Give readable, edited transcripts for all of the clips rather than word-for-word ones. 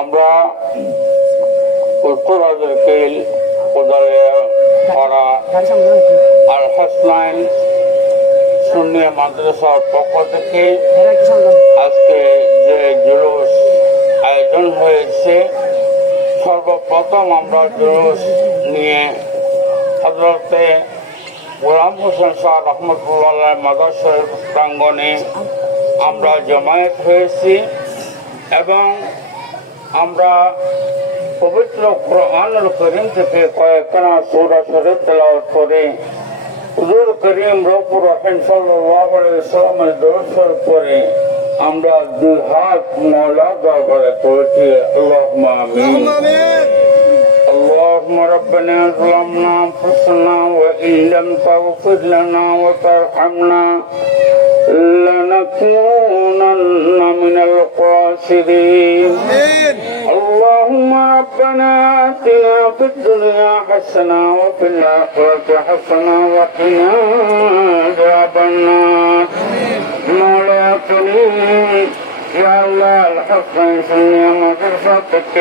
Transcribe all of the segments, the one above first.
আমরা উত্তরাদেরকে করা আর হাসনাইন সুন্নিয়া মাদ্রাসার পক্ষ থেকে আজকে যে জুলুস আয়োজন হয়েছে, সর্বপ্রথম আমরা জুলুস নিয়ে হযরতে গোলাম হোসেন শাহ রহমতুল্লাহ মাদ্রাসার প্রাঙ্গণে আমরা জমায়েত হয়েছি এবং আমরা পবিত্র কুরআনুল কারীম থেকে কয়েকখানা সূরা শরীফ তেলাওয়াত করে হুজুর করিম রউফুর রহিম সাল্লাল্লাহু আলাইহি ওয়াসাল্লামের দরুদ শরীফ পড়ে আমরা দুই হাত মওলার দরবারে করেছি। আল্লাহুম্মা আমিন। اللهم ربنا ظلمنا أنفسنا وإن لم تغفر لنا وترحمنا لنكونن من الخاسرين. اللهم ربنا آتنا في الدنيا حسنة وفي الآخرة حسنة وقنا عذاب النار. مولا كريم يا الله الحق سنيا مغفرتك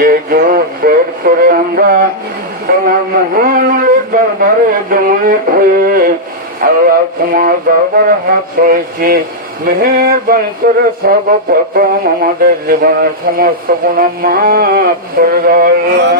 যে জোর বের করে আমরা তোমার মহান দরবারে জমায়েত হয়ে আল্লাহ তোমার দরবারে হাত করেছি, মেহেরবানি করে সর্বপ্রথম আমাদের জীবনের সমস্ত গুনাহ মাফ করে দাও আল্লাহ।